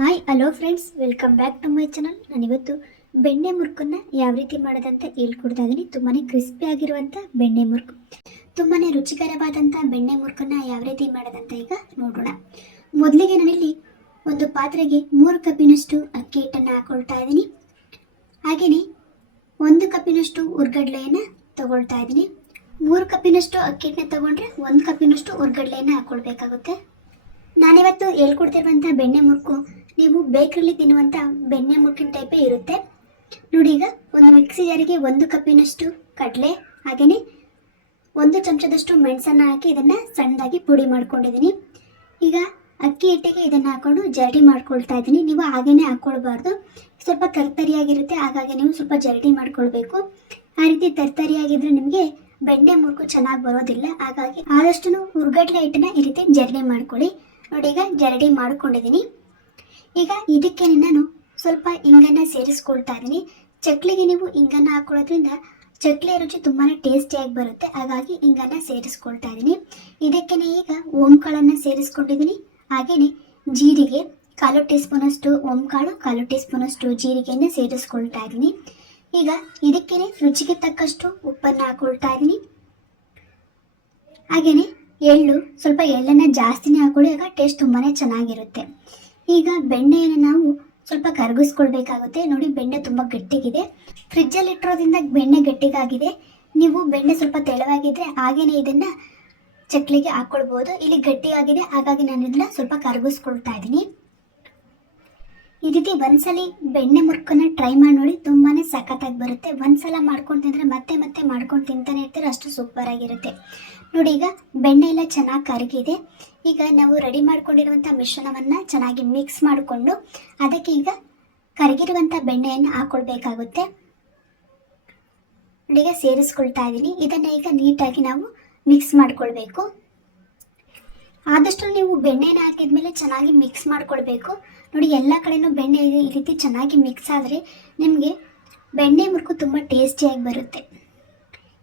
Hi hello friends, welcome back to my channel. ನಾನಿವತ್ತು ಬೆಣ್ಣೆ ಮುರುಕನ್ನ ಯಾವ ರೀತಿ ಮಾಡೋದಂತ ಹೇಳ್ಕೊಡ್ತಾ ಇದ್ದೀನಿ. ತುಂಬಾ ಕ್ರಿಸ್ಪಿ ಆಗಿರುವಂಥ ಬೆಣ್ಣೆ ಮುರುಕು, ತುಂಬಾ ರುಚಿಕರವಾದಂಥ ಬೆಣ್ಣೆ ಮುರುಕನ್ನ ಯಾವ ರೀತಿ ಮಾಡೋದಂತ ಈಗ ನೋಡೋಣ. ಮೊದಲಿಗೆ ನಾನಿಲ್ಲಿ ಒಂದು ಪಾತ್ರೆಗೆ 3 ಕಪ್ಪಿನಷ್ಟು ಅಕ್ಕಿ ಹಿಟ್ಟನ್ನು ಹಾಕೊಳ್ತಾ ಇದ್ದೀನಿ. ಹಾಗೆಯೇ 1 ಕಪ್ಪಿನಷ್ಟು ಹುರ್ಗಡ್ಲೆಯನ್ನು ತಗೊಳ್ತಾ ಇದ್ದೀನಿ. 3 ಕಪ್ಪಿನಷ್ಟು ಅಕ್ಕಿ ಹಿಟ್ಟನ್ನ ತಗೊಂಡ್ರೆ 1 ಕಪ್ಪಿನಷ್ಟು ಹುರ್ಗಡ್ಲೆಯನ್ನು ಹಾಕೊಳ್ಬೇಕಾಗುತ್ತೆ. ನಾನಿವತ್ತು ಹೇಳ್ಕೊಡ್ತಿರುವಂಥ ಬೆಣ್ಣೆ ಮುರುಕು ನೀವು ಬೇಕರಿಲಿ ತಿನ್ನುವಂಥ ಬೆಣ್ಣೆ ಮುರುಕಿನ ಟೈಪೇ ಇರುತ್ತೆ ನೋಡಿ. ಈಗ ಒಂದು ಮಿಕ್ಸಿ ಜಾರಿಗೆ 1 ಕಪ್ಪಿನಷ್ಟು ಕಡಲೆ, ಹಾಗೆಯೇ 1 ಚಮಚದಷ್ಟು ಮೆಣಸನ್ನು ಹಾಕಿ ಇದನ್ನು ಸಣ್ಣದಾಗಿ ಪುಡಿ ಮಾಡ್ಕೊಂಡಿದ್ದೀನಿ. ಈಗ ಅಕ್ಕಿ ಹಿಟ್ಟಿಗೆ ಇದನ್ನು ಹಾಕೊಂಡು ಜರಡಿ ಮಾಡ್ಕೊಳ್ತಾ ಇದ್ದೀನಿ. ನೀವು ಹಾಗೇನೆ ಹಾಕ್ಕೊಳ್ಬಾರ್ದು, ಸ್ವಲ್ಪ ತರ್ತರಿಯಾಗಿರುತ್ತೆ, ಹಾಗಾಗಿ ನೀವು ಸ್ವಲ್ಪ ಜರಡಿ ಮಾಡ್ಕೊಳ್ಬೇಕು. ಆ ರೀತಿ ತರ್ತರಿಯಾಗಿದ್ದರೆ ನಿಮಗೆ ಬೆಣ್ಣೆ ಮುರುಕು ಚೆನ್ನಾಗಿ ಬರೋದಿಲ್ಲ. ಹಾಗಾಗಿ ಆದಷ್ಟು ಹುರ್ಗಡ್ಲೆ ಹಿಟ್ಟನ್ನ ಈ ರೀತಿ ಜರಡಿ ಮಾಡ್ಕೊಳ್ಳಿ ನೋಡಿ. ಈಗ ಜರಡಿ ಮಾಡ್ಕೊಂಡಿದ್ದೀನಿ. ಈಗ ಇದಕ್ಕೆ ನಾನು ಸ್ವಲ್ಪ ಇಂಗನ್ನು ಸೇರಿಸ್ಕೊಳ್ತಾ ಇದ್ದೀನಿ. ಚಕ್ಲಿಗೆ ನೀವು ಇಂಗನ್ನು ಹಾಕೊಳ್ಳೋದ್ರಿಂದ ಚಕ್ಲಿ ರುಚಿ ತುಂಬಾ ಟೇಸ್ಟಿಯಾಗಿ ಬರುತ್ತೆ, ಹಾಗಾಗಿ ಇಂಗನ್ನು ಸೇರಿಸ್ಕೊಳ್ತಾ ಇದ್ದೀನಿ. ಇದಕ್ಕೆ ಈಗ ಓಂಕಾಳನ್ನು ಸೇರಿಸ್ಕೊಂಡಿದ್ದೀನಿ. ಹಾಗೆಯೇ ಜೀರಿಗೆ 1/4 ಟೀ ಸ್ಪೂನಷ್ಟು ಓಂಕಾಳು, 1/4 ಟೀ ಸ್ಪೂನಷ್ಟು ಜೀರಿಗೆಯನ್ನು ಸೇರಿಸ್ಕೊಳ್ತಾ ಇದ್ದೀನಿ. ಈಗ ಇದಕ್ಕೆ ರುಚಿಗೆ ತಕ್ಕಷ್ಟು ಉಪ್ಪನ್ನು ಹಾಕೊಳ್ತಾ ಇದ್ದೀನಿ. ಹಾಗೆಯೇ ಸ್ವಲ್ಪ ಎಳ್ಳನ್ನು ಜಾಸ್ತಿನೇ ಹಾಕೊಳ್ಳಿ, ಆಗ ಟೇಸ್ಟ್ ತುಂಬಾ ಚೆನ್ನಾಗಿರುತ್ತೆ. ಈಗ ಬೆಣ್ಣೆಯನ್ನು ನಾವು ಸ್ವಲ್ಪ ಕರಗಿಸ್ಕೊಳ್ಬೇಕಾಗುತ್ತೆ ನೋಡಿ. ಬೆಣ್ಣೆ ತುಂಬ ಗಟ್ಟಿಗಿದೆ, ಫ್ರಿಜ್ಜಲ್ಲಿ ಇಟ್ಟಿರೋದ್ರಿಂದ ಬೆಣ್ಣೆ ಗಟ್ಟಿಗಾಗಿದೆ. ನೀವು ಬೆಣ್ಣೆ ಸ್ವಲ್ಪ ತೆಳುವಾಗಿದ್ದರೆ ಹಾಗೇನೆ ಇದನ್ನು ಚಕ್ಲಿಗೆ ಹಾಕ್ಕೊಳ್ಬೋದು. ಇಲ್ಲಿ ಗಟ್ಟಿಯಾಗಿದೆ, ಹಾಗಾಗಿ ನಾನು ಇದನ್ನು ಸ್ವಲ್ಪ ಕರಗಿಸ್ಕೊಳ್ತಾ ಇದ್ದೀನಿ. ಈ ರೀತಿ ಒಂದ್ಸಲಿ ಬೆಣ್ಣೆ ಮುರುಕನ್ನು ಟ್ರೈ ಮಾಡಿ ನೋಡಿ, ತುಂಬಾ ಸಖತ್ತಾಗಿ ಬರುತ್ತೆ. ಒಂದ್ಸಲ ಮಾಡ್ಕೊಂಡು ತಿಂದರೆ ಮತ್ತೆ ಮತ್ತೆ ಮಾಡ್ಕೊಂಡು ತಿಂತಾನೆ ಇರ್ತೀರ, ಅಷ್ಟು ಸೂಪರ್ ಆಗಿರುತ್ತೆ ನೋಡಿ. ಈಗ ಬೆಣ್ಣೆ ಎಲ್ಲ ಚೆನ್ನಾಗಿ ಕರಗಿದೆ. ಈಗ ನಾವು ರೆಡಿ ಮಾಡ್ಕೊಂಡಿರುವಂಥ ಮಿಶ್ರಣವನ್ನು ಚೆನ್ನಾಗಿ ಮಿಕ್ಸ್ ಮಾಡಿಕೊಂಡು ಅದಕ್ಕೆ ಈಗ ಕರಗಿರುವಂಥ ಬೆಣ್ಣೆಯನ್ನು ಹಾಕ್ಕೊಳ್ಬೇಕಾಗುತ್ತೆ ನೋಡಿ. ಈಗ ಸೇರಿಸ್ಕೊಳ್ತಾ ಇದ್ದೀನಿ. ಇದನ್ನು ಈಗ ನೀಟಾಗಿ ನಾವು ಮಿಕ್ಸ್ ಮಾಡ್ಕೊಳ್ಬೇಕು. ಆದಷ್ಟು ನೀವು ಬೆಣ್ಣೆನ ಹಾಕಿದ್ಮೇಲೆ ಚೆನ್ನಾಗಿ ಮಿಕ್ಸ್ ಮಾಡ್ಕೊಳ್ಬೇಕು ನೋಡಿ. ಎಲ್ಲ ಕಡೆನೂ ಬೆಣ್ಣೆ ಈ ರೀತಿ ಚೆನ್ನಾಗಿ ಮಿಕ್ಸ್ ಆದರೆ ನಿಮಗೆ ಬೆಣ್ಣೆ ಮುರುಕು ತುಂಬ ಟೇಸ್ಟಿಯಾಗಿ ಬರುತ್ತೆ.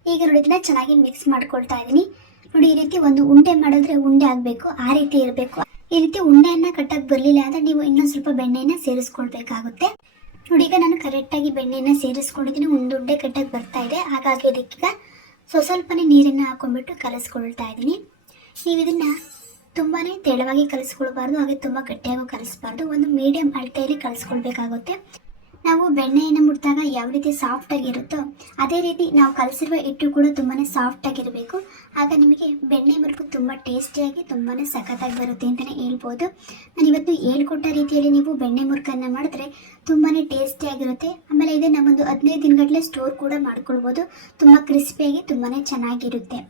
ಈಗ ನೋಡಿ ಇದನ್ನ ಚೆನ್ನಾಗಿ ಮಿಕ್ಸ್ ಮಾಡ್ಕೊಳ್ತಾ ಇದ್ದೀನಿ ನೋಡಿ. ಈ ರೀತಿ ಒಂದು ಉಂಡೆ ಮಾಡಿದ್ರೆ ಉಂಡೆ ಆಗಬೇಕು, ಆ ರೀತಿ ಇರಬೇಕು. ಈ ರೀತಿ ಉಂಡೆಯನ್ನು ಕಟ್ಟಕ್ಕೆ ಬರಲಿಲ್ಲ ಅಂದರೆ ನೀವು ಇನ್ನೊಂದು ಸ್ವಲ್ಪ ಬೆಣ್ಣೆಯನ್ನು ಸೇರಿಸ್ಕೊಳ್ಬೇಕಾಗುತ್ತೆ ನೋಡಿ. ಈಗ ನಾನು ಕರೆಕ್ಟಾಗಿ ಬೆಣ್ಣೆಯನ್ನು ಸೇರಿಸ್ಕೊಂಡಿದ್ದೀನಿ, ಒಂದು ಉಂಡೆ ಕಟ್ಟಕ್ಕೆ ಬರ್ತಾ ಇದೆ. ಹಾಗಾಗಿ ಇದಕ್ಕೀಗ ಸ್ವಲ್ಪನೇ ನೀರನ್ನು ಹಾಕೊಂಡ್ಬಿಟ್ಟು ಕಲಿಸ್ಕೊಳ್ತಾ ಇದ್ದೀನಿ. ನೀವು ಇದನ್ನು ತುಂಬಾ ತೆಳುವಾಗಿ ಕಲಿಸ್ಕೊಳ್ಬಾರ್ದು, ಹಾಗೆ ತುಂಬ ಗಟ್ಟಿಯಾಗೂ ಕಲಿಸ್ಬಾರ್ದು, ಒಂದು ಮೀಡಿಯಂ ಅಳತೆಯಲ್ಲಿ ಕಲಿಸ್ಕೊಳ್ಬೇಕಾಗುತ್ತೆ. ನಾವು ಬೆಣ್ಣೆಯನ್ನು ಮುಟ್ಟಿದಾಗ ಯಾವ ರೀತಿ ಸಾಫ್ಟಾಗಿರುತ್ತೋ ಅದೇ ರೀತಿ ನಾವು ಕಲಿಸಿರುವ ಹಿಟ್ಟು ಕೂಡ ತುಂಬಾ ಸಾಫ್ಟಾಗಿರಬೇಕು. ಆಗ ನಿಮಗೆ ಬೆಣ್ಣೆ ಮುರುಕು ತುಂಬ ಟೇಸ್ಟಿಯಾಗಿ ತುಂಬಾ ಸಖತ್ತಾಗಿ ಬರುತ್ತೆ ಅಂತಲೇ ಹೇಳ್ಬೋದು. ನಾನಿವತ್ತು ಹೇಳ್ಕೊಟ್ಟ ರೀತಿಯಲ್ಲಿ ನೀವು ಬೆಣ್ಣೆ ಮುರುಕನ್ನು ಮಾಡಿದ್ರೆ ತುಂಬಾ ಟೇಸ್ಟಿಯಾಗಿರುತ್ತೆ. ಆಮೇಲೆ ಇದನ್ನು ಒಂದು 15 ದಿನಗಟ್ಟಲೆ ಸ್ಟೋರ್ ಕೂಡ ಮಾಡ್ಕೊಳ್ಬೋದು, ತುಂಬ ಕ್ರಿಸ್ಪಿಯಾಗಿ ತುಂಬಾ ಚೆನ್ನಾಗಿರುತ್ತೆ.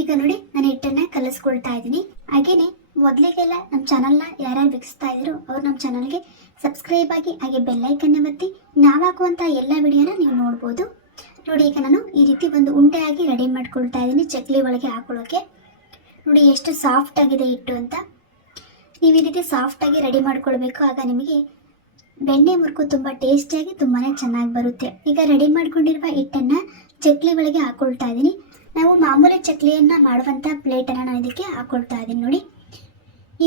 ಈಗ ನೋಡಿ ನಾನು ಹಿಟ್ಟನ್ನು ಕಲಿಸ್ಕೊಳ್ತಾ ಇದ್ದೀನಿ. ಹಾಗೆಯೇ ಮೊದಲಿಗೆಲ್ಲ ನಮ್ಮ ಚಾನಲ್ನ ಯಾರ್ಯಾರು ವೀಕ್ಷಿಸ್ತಾ ಇದ್ರು ಅವ್ರು ನಮ್ಮ ಚಾನಲ್ಗೆ ಸಬ್ಸ್ಕ್ರೈಬ್ ಆಗಿ, ಹಾಗೆ ಬೆಲ್ಲೈಕನ್ನ ಒತ್ತಿ ನಾವು ಹಾಕುವಂಥ ಎಲ್ಲ ವಿಡಿಯೋನ ನೀವು ನೋಡ್ಬೋದು ನೋಡಿ. ಈಗ ನಾನು ಈ ರೀತಿ ಒಂದು ಉಂಡೆಯಾಗಿ ರೆಡಿ ಮಾಡ್ಕೊಳ್ತಾ ಇದ್ದೀನಿ ಚಕ್ಲಿ ಒಳಗೆ ಹಾಕೊಳ್ಳೋಕ್ಕೆ ನೋಡಿ. ಎಷ್ಟು ಸಾಫ್ಟ್ ಆಗಿದೆ ಹಿಟ್ಟು ಅಂತ. ನೀವು ಈ ರೀತಿ ಸಾಫ್ಟಾಗಿ ರೆಡಿ ಮಾಡ್ಕೊಳ್ಬೇಕು, ಆಗ ನಿಮಗೆ ಬೆಣ್ಣೆ ಮುರುಕು ತುಂಬ ಟೇಸ್ಟಿಯಾಗಿ ತುಂಬಾ ಚೆನ್ನಾಗಿ ಬರುತ್ತೆ. ಈಗ ರೆಡಿ ಮಾಡ್ಕೊಂಡಿರುವ ಹಿಟ್ಟನ್ನು ಚಕ್ಲಿ ಒಳಗೆ ಹಾಕೊಳ್ತಾ ಇದ್ದೀನಿ. ನಾವು ಮಾಮೂಲಿ ಚಕ್ಲಿಯನ್ನು ಮಾಡುವಂಥ ಪ್ಲೇಟನ್ನು ನಾನು ಇದಕ್ಕೆ ಹಾಕೊಳ್ತಾ ಇದ್ದೀನಿ ನೋಡಿ.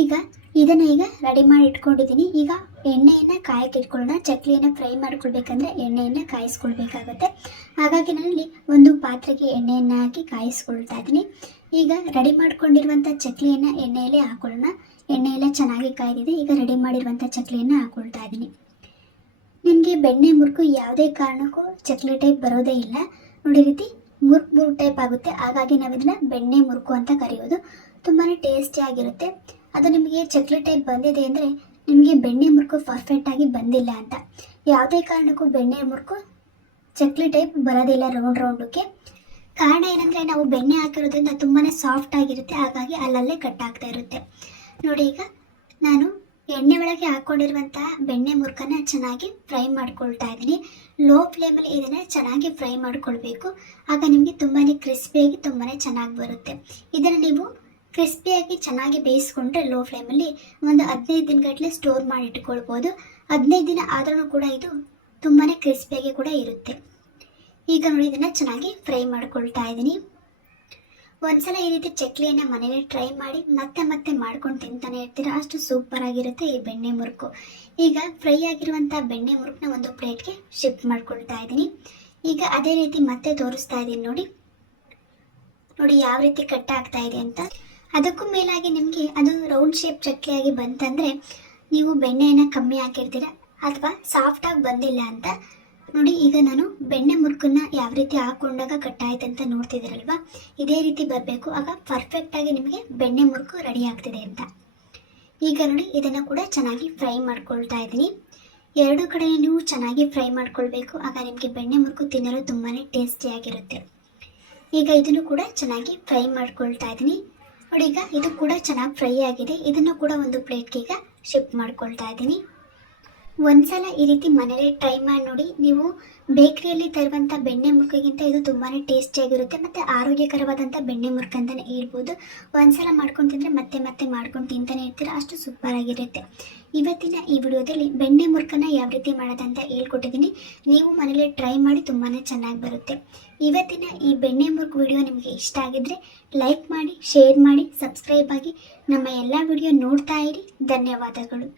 ಈಗ ಇದನ್ನು ರೆಡಿ ಮಾಡಿ ಇಟ್ಕೊಂಡಿದ್ದೀನಿ. ಈಗ ಎಣ್ಣೆಯನ್ನು ಕಾಯಕ್ಕೆ ಇಟ್ಕೊಳ್ಳೋಣ. ಚಕ್ಲಿಯನ್ನು ಫ್ರೈ ಮಾಡ್ಕೊಳ್ಬೇಕಂದ್ರೆ ಎಣ್ಣೆಯನ್ನು ಕಾಯಿಸ್ಕೊಳ್ಬೇಕಾಗುತ್ತೆ. ಹಾಗಾಗಿ ನಾನಿಲ್ಲಿ ಒಂದು ಪಾತ್ರೆಗೆ ಎಣ್ಣೆಯನ್ನು ಹಾಕಿ ಕಾಯಿಸ್ಕೊಳ್ತಾ ಇದ್ದೀನಿ. ಈಗ ರೆಡಿ ಮಾಡ್ಕೊಂಡಿರುವಂಥ ಚಕ್ಲಿಯನ್ನು ಎಣ್ಣೆಯಲ್ಲೇ ಹಾಕೊಳ್ಳೋಣ. ಎಣ್ಣೆಯೆಲ್ಲ ಚೆನ್ನಾಗಿ ಕಾಯ್ದಿದೆ. ಈಗ ರೆಡಿ ಮಾಡಿರುವಂಥ ಚಕ್ಲಿಯನ್ನು ಹಾಕೊಳ್ತಾ ಇದ್ದೀನಿ. ನಿಮಗೆ ಬೆಣ್ಣೆ ಮುರುಕು ಯಾವುದೇ ಕಾರಣಕ್ಕೂ ಚಕ್ಲಿ ಟೈಪ್ ಬರೋದೇ ಇಲ್ಲ ನೋಡಿ. ರೀತಿ ಮುರುಕು ಟೈಪ್ ಆಗುತ್ತೆ, ಹಾಗಾಗಿ ನಾವು ಇದನ್ನು ಬೆಣ್ಣೆ ಮುರುಕು ಅಂತ ಕರೆಯೋದು. ತುಂಬಾ ಟೇಸ್ಟಿಯಾಗಿರುತ್ತೆ. ಅದು ನಿಮಗೆ ಚಕ್ಲಿ ಟೈಪ್ ಬಂದಿದೆ ಅಂದರೆ ನಿಮಗೆ ಬೆಣ್ಣೆ ಮುರುಕು ಪರ್ಫೆಕ್ಟಾಗಿ ಬಂದಿಲ್ಲ ಅಂತ. ಯಾವುದೇ ಕಾರಣಕ್ಕೂ ಬೆಣ್ಣೆ ಮುರುಕು ಚಕ್ಲಿ ಟೈಪ್ ಬರೋದಿಲ್ಲ ರೌಂಡ್ಗೆ. ಕಾರಣ ಏನಂದರೆ ನಾವು ಬೆಣ್ಣೆ ಹಾಕಿರೋದ್ರಿಂದ ತುಂಬಾ ಸಾಫ್ಟ್ ಆಗಿರುತ್ತೆ, ಹಾಗಾಗಿ ಅಲ್ಲಲ್ಲೇ ಕಟ್ಟಾಗ್ತಾ ಇರುತ್ತೆ ನೋಡಿ. ಈಗ ನಾನು ಎಣ್ಣೆ ಒಳಗೆ ಹಾಕ್ಕೊಂಡಿರುವಂಥ ಬೆಣ್ಣೆ ಮುರುಕನ್ನು ಚೆನ್ನಾಗಿ ಫ್ರೈ ಮಾಡ್ಕೊಳ್ತಾ ಇದ್ದೀನಿ. ಲೋ ಫ್ಲೇಮಲ್ಲಿ ಇದನ್ನು ಚೆನ್ನಾಗಿ ಫ್ರೈ ಮಾಡ್ಕೊಳ್ಬೇಕು, ಆಗ ನಿಮಗೆ ತುಂಬಾ ಕ್ರಿಸ್ಪಿಯಾಗಿ ತುಂಬಾ ಚೆನ್ನಾಗಿ ಬರುತ್ತೆ. ಇದನ್ನು ನೀವು ಕ್ರಿಸ್ಪಿಯಾಗಿ ಚೆನ್ನಾಗಿ ಬೇಯಿಸ್ಕೊಂಡ್ರೆ ಲೋ ಫ್ಲೇಮಲ್ಲಿ ಒಂದು 15 ದಿನಗಟ್ಟಲೆ ಸ್ಟೋರ್ ಮಾಡಿ ಇಟ್ಕೊಳ್ಬೋದು. 15 ದಿನ ಆದ್ರೂ ಕೂಡ ಇದು ತುಂಬಾ ಕ್ರಿಸ್ಪಿಯಾಗಿ ಕೂಡ ಇರುತ್ತೆ. ಈಗ ನೋಡಿ ಇದನ್ನು ಚೆನ್ನಾಗಿ ಫ್ರೈ ಮಾಡ್ಕೊಳ್ತಾ ಇದ್ದೀನಿ. ಒಂದ್ಸಲ ಈ ರೀತಿ ಚಕ್ಲಿಯನ್ನು ಮನೇಲಿ ಟ್ರೈ ಮಾಡಿ ಮತ್ತೆ ಮತ್ತೆ ಮಾಡ್ಕೊಂಡು ತಿಂತಾನೆ ಇರ್ತೀರ, ಅಷ್ಟು ಸೂಪರ್ ಆಗಿರುತ್ತೆ ಈ ಬೆಣ್ಣೆ ಮುರುಕು. ಈಗ ಫ್ರೈ ಆಗಿರುವಂಥ ಬೆಣ್ಣೆ ಮುರುಕನ್ನ ಒಂದು ಪ್ಲೇಟ್ಗೆ ಶಿಫ್ಟ್ ಮಾಡ್ಕೊಳ್ತಾ ಇದ್ದೀನಿ. ಈಗ ಅದೇ ರೀತಿ ಮತ್ತೆ ತೋರಿಸ್ತಾ ಇದ್ದೀನಿ ನೋಡಿ ಯಾವ ರೀತಿ ಕಟ್ ಆಗ್ತಾ ಇದೆ ಅಂತ. ಅದಕ್ಕೂ ಮೇಲಾಗಿ ನಿಮಗೆ ಅದು ರೌಂಡ್ ಶೇಪ್ ಚಕ್ಲಿಯಾಗಿ ಬಂತಂದರೆ ನೀವು ಬೆಣ್ಣೆಯನ್ನು ಕಮ್ಮಿ ಹಾಕಿರ್ತೀರ ಅಥವಾ ಸಾಫ್ಟಾಗಿ ಬಂದಿಲ್ಲ ಅಂತ. ನೋಡಿ ಈಗ ನಾನು ಬೆಣ್ಣೆ ಮುರುಕನ್ನ ಯಾವ ರೀತಿ ಹಾಕೊಂಡಾಗ ಕಟ್ಟಾಯ್ತು ಅಂತ ನೋಡ್ತಿದ್ದೀರಲ್ವ, ಇದೇ ರೀತಿ ಬರಬೇಕು. ಆಗ ಪರ್ಫೆಕ್ಟಾಗಿ ನಿಮಗೆ ಬೆಣ್ಣೆ ಮುರುಕು ರೆಡಿ ಆಗ್ತಿದೆ ಅಂತ. ಈಗ ನೋಡಿ ಇದನ್ನು ಕೂಡ ಚೆನ್ನಾಗಿ ಫ್ರೈ ಮಾಡ್ಕೊಳ್ತಾ ಇದ್ದೀನಿ. ಎರಡು ಕಡೆ ನೀವು ಚೆನ್ನಾಗಿ ಫ್ರೈ ಮಾಡ್ಕೊಳ್ಬೇಕು, ಆಗ ನಿಮಗೆ ಬೆಣ್ಣೆ ಮುರುಕು ತಿನ್ನಲು ತುಂಬಾ ಟೇಸ್ಟಿಯಾಗಿರುತ್ತೆ. ಈಗ ಇದನ್ನು ಕೂಡ ಚೆನ್ನಾಗಿ ಫ್ರೈ ಮಾಡ್ಕೊಳ್ತಾ ಇದ್ದೀನಿ. ನೋಡಿ ಈಗ ಇದು ಕೂಡ ಚೆನ್ನಾಗಿ ಫ್ರೈ ಆಗಿದೆ. ಇದನ್ನು ಕೂಡ ಒಂದು ಪ್ಲೇಟ್ಗೆ ಈಗ ಶಿಫ್ಟ್ ಮಾಡ್ಕೊಳ್ತಾ ಇದ್ದೀನಿ. ಒಂದ್ಸಲ ಈ ರೀತಿ ಮನೇಲಿ ಟ್ರೈ ಮಾಡಿ ನೋಡಿ. ನೀವು ಬೇಕರಿಯಲ್ಲಿ ತರುವಂಥ ಬೆಣ್ಣೆ ಮುರುಕಿಗಿಂತ ಇದು ತುಂಬಾ ಟೇಸ್ಟಿಯಾಗಿರುತ್ತೆ ಮತ್ತು ಆರೋಗ್ಯಕರವಾದಂಥ ಬೆಣ್ಣೆ ಮುರುಕು ಅಂತಲೇ ಹೇಳ್ಬೋದು. ಒಂದ್ಸಲ ಮಾಡ್ಕೊಂಡು ತಿಂದರೆ ಮತ್ತೆ ಮತ್ತೆ ಮಾಡ್ಕೊಂಡು ತಿಂತಾನೆ ಇರ್ತೀರ, ಅಷ್ಟು ಸೂಪರ್ ಆಗಿರುತ್ತೆ. ಇವತ್ತಿನ ಈ ವಿಡಿಯೋದಲ್ಲಿ ಬೆಣ್ಣೆ ಮುರುಕನ್ನು ಯಾವ ರೀತಿ ಮಾಡೋದಂತ ಹೇಳ್ಕೊಟ್ಟಿದ್ದೀನಿ. ನೀವು ಮನೇಲಿ ಟ್ರೈ ಮಾಡಿ, ತುಂಬಾ ಚೆನ್ನಾಗಿ ಬರುತ್ತೆ. ಇವತ್ತಿನ ಈ ಬೆಣ್ಣೆ ಮುರುಕು ವಿಡಿಯೋ ನಿಮಗೆ ಇಷ್ಟ ಆಗಿದ್ದರೆ ಲೈಕ್ ಮಾಡಿ, ಶೇರ್ ಮಾಡಿ, ಸಬ್ಸ್ಕ್ರೈಬ್ ಆಗಿ ನಮ್ಮ ಎಲ್ಲ ವಿಡಿಯೋ ನೋಡ್ತಾ ಇರಿ. ಧನ್ಯವಾದಗಳು.